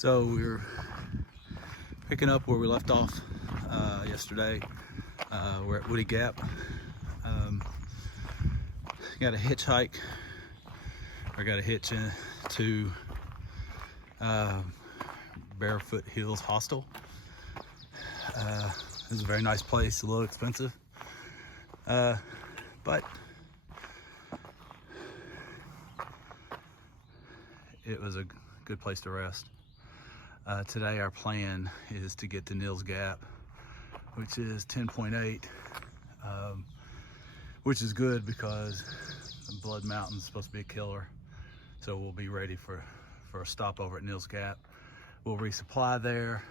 So we're picking up where we left off yesterday. We're at Woody Gap. Got a hitchhike, or got a hitch to Barefoot Hills Hostel. This is a very nice place, a little expensive, but it was a good place to rest. Today our plan is to get to Neels Gap, which is 10.8, which is good because Blood Mountain is supposed to be a killer. So we'll be ready for a stopover at Neels Gap. We'll resupply there.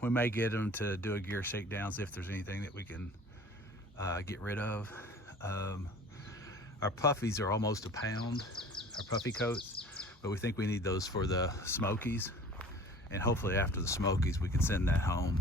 We may get them to do a gear shakedown, see if there's anything that we can get rid of. Our puffies are almost a pound, our puffy coats, but we think we need those for the Smokies. And hopefully after the Smokies, we can send that home.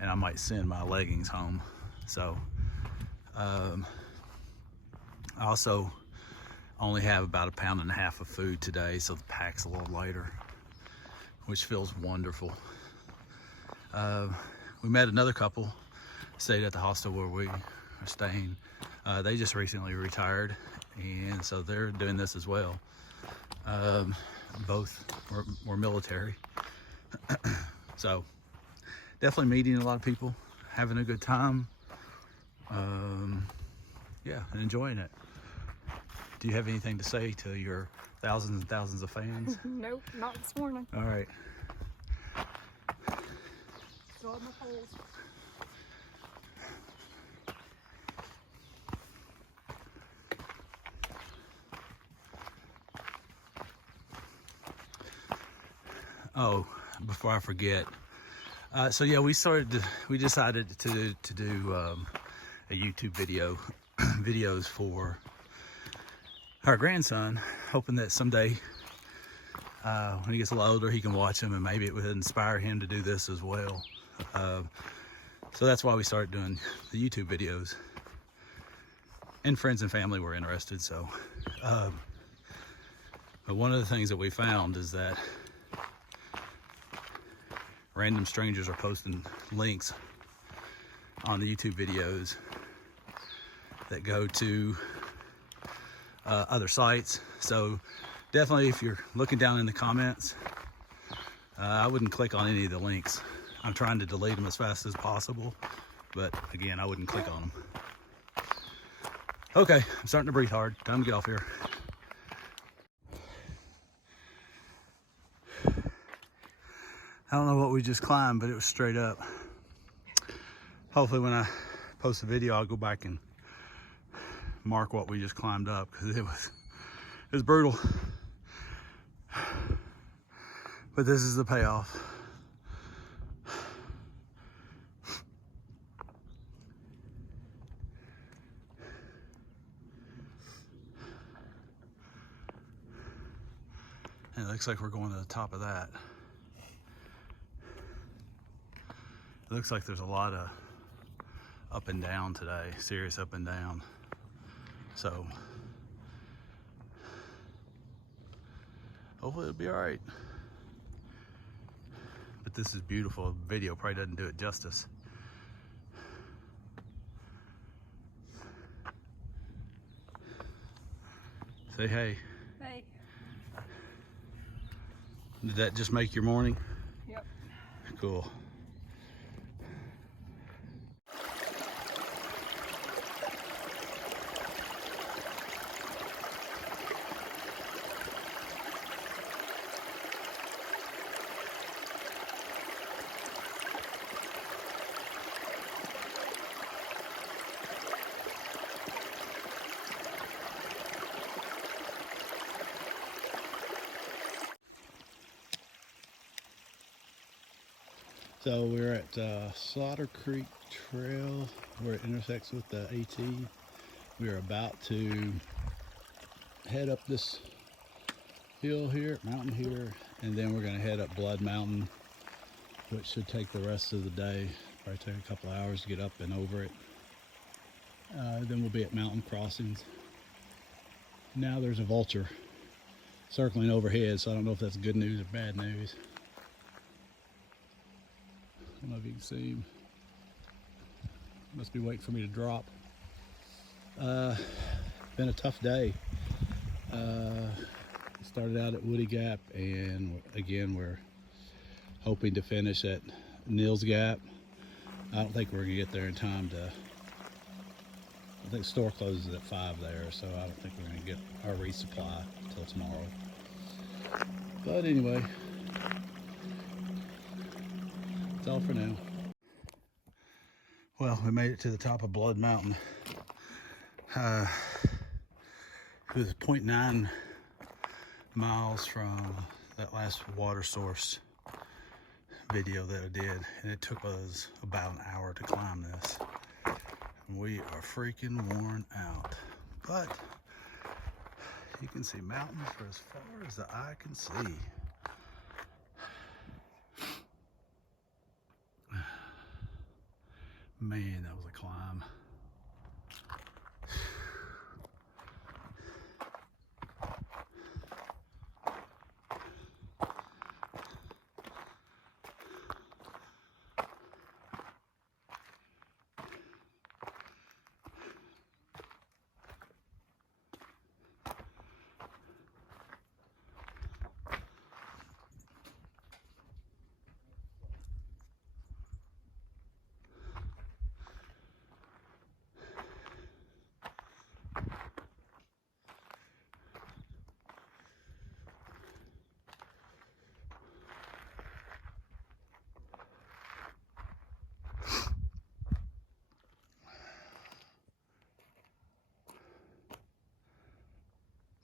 And I might send my leggings home. So I also only have about 1.5 pounds of food today, so the pack's a little lighter, which feels wonderful. We met another couple, stayed at the hostel where we are staying. They just recently retired, and so they're doing this as well. Both were military. So definitely meeting a lot of people, having a good time. Yeah, and enjoying it. Do you have anything to say to your thousands and thousands of fans? Nope, not this morning. All right. Still on my poles. Oh, before I forget, so yeah, we decided to do a YouTube videos for our grandson, hoping that someday when he gets a little older, he can watch them and maybe it would inspire him to do this as well. So that's why we started doing the YouTube videos, and friends and family were interested. So but one of the things that we found is that random strangers are posting links on the YouTube videos that go to other sites. So definitely, if you're looking down in the comments, I wouldn't click on any of the links. I'm trying to delete them as fast as possible, but again, I wouldn't click on them. Okay, I'm starting to breathe hard. Time to get off here. I don't know what we just climbed, but it was straight up. Hopefully when I post the video, I'll go back and mark what we just climbed up, because it was brutal. But this is the payoff. And it looks like we're going to the top of that. It looks like there's a lot of up and down today, serious up and down. So hopefully it'll be all right. But this is beautiful. The video probably doesn't do it justice. Say hey. Hey. Did that just make your morning? Yep. Cool. So we're at Slaughter Creek Trail where it intersects with the AT. We're about to head up this hill here, mountain here, and then we're going to head up Blood Mountain, which should take the rest of the day. Probably take a couple hours to get up and over it. Then we'll be at mountain crossings. Now there's a vulture circling overhead, so I don't know if that's good news or bad news. I don't know if you can see him. Must be waiting for me to drop. Been a tough day. Started out at Woody Gap, and again we're hoping to finish at Neels Gap. I don't think we're gonna get there in time to. I think the store closes at 5 there, so I don't think we're gonna get our resupply until tomorrow. But anyway, that's all for now. Well, we made it to the top of Blood Mountain. It was 0.9 miles from that last water source video that I did, and it took us about an hour to climb this. And we are freaking worn out, but you can see mountains for as far as the eye can see. Man, that was a climb.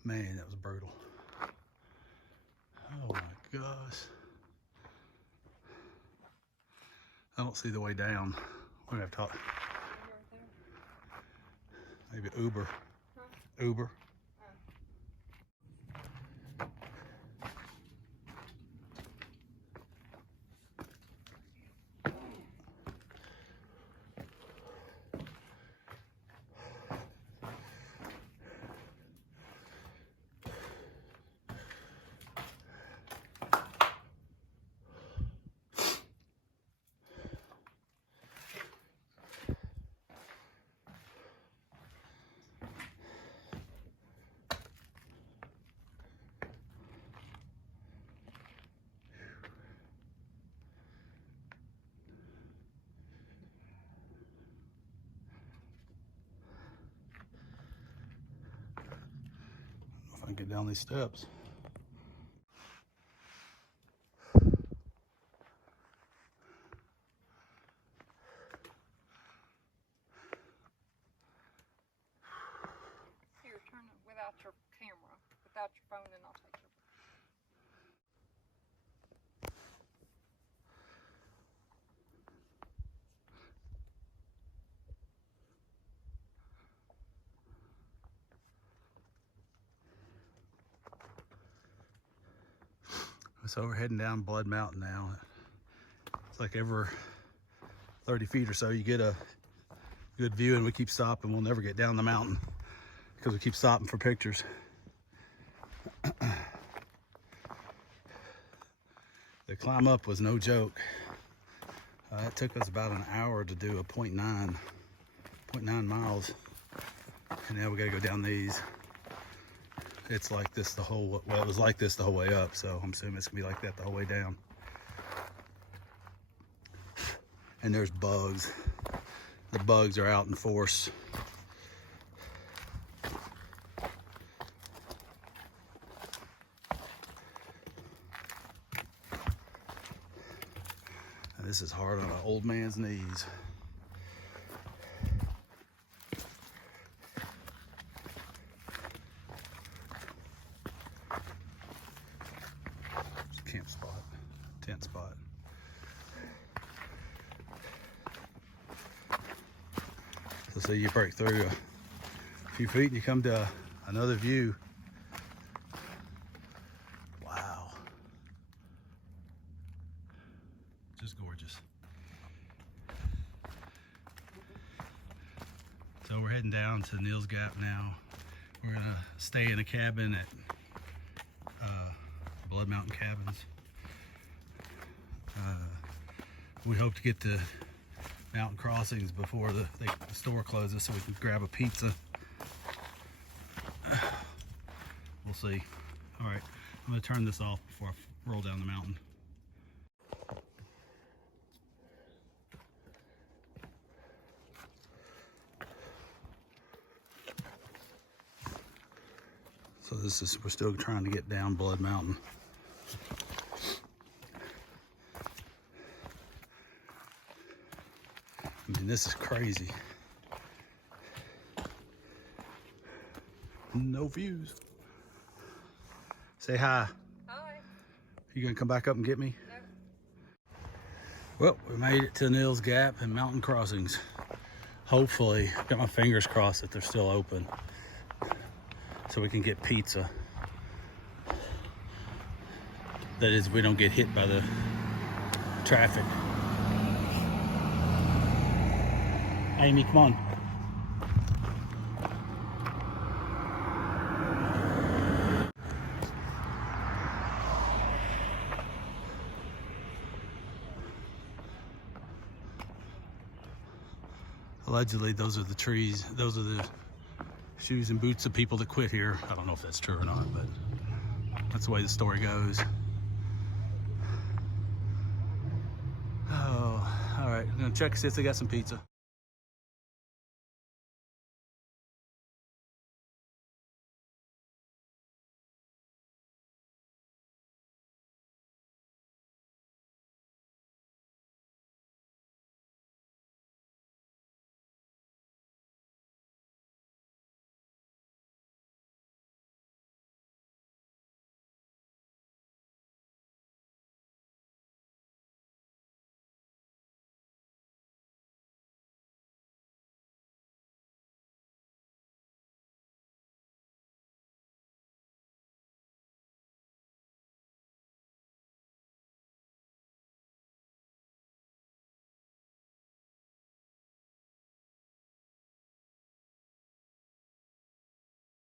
Man, that was brutal. Oh my gosh. I don't see the way down. We're gonna have to talk. Maybe Uber. Huh? Uber. If I can get down these steps. Here, turn it without your camera, without your phone, and I'll take your. So we're heading down Blood Mountain now. It's like every 30 feet or so you get a good view, and we keep stopping. We'll never get down the mountain because we keep stopping for pictures. The climb up was no joke. It took us about an hour to do a 0.9 miles, and now we gotta go down these. It's like this the whole, well, it was like this the whole way up, so I'm assuming it's gonna be like that the whole way down. And there's bugs. The bugs are out in force. And this is hard on an old man's knees. Camp spot, tent spot. So you break through a few feet and you come to another view. Wow. Just gorgeous. So we're heading down to Neels Gap now. We're gonna stay in a cabin at Blood Mountain cabins. We hope to get to Mountain Crossings before the store closes so we can grab a pizza. We'll see. All right, I'm gonna turn this off before I roll down the mountain. So we're still trying to get down Blood Mountain. I mean, this is crazy. No views. Say hi. Hi. You gonna come back up and get me? No. Well, we made it to Neels Gap and Mountain Crossings. Hopefully, got my fingers crossed that they're still open so we can get pizza. That is, we don't get hit by the traffic. Amy, come on. Allegedly, those are the trees, those are the shoes and boots of people that quit here. I don't know if that's true or not, but that's the way the story goes. Oh, all right, I'm gonna check see if they got some pizza.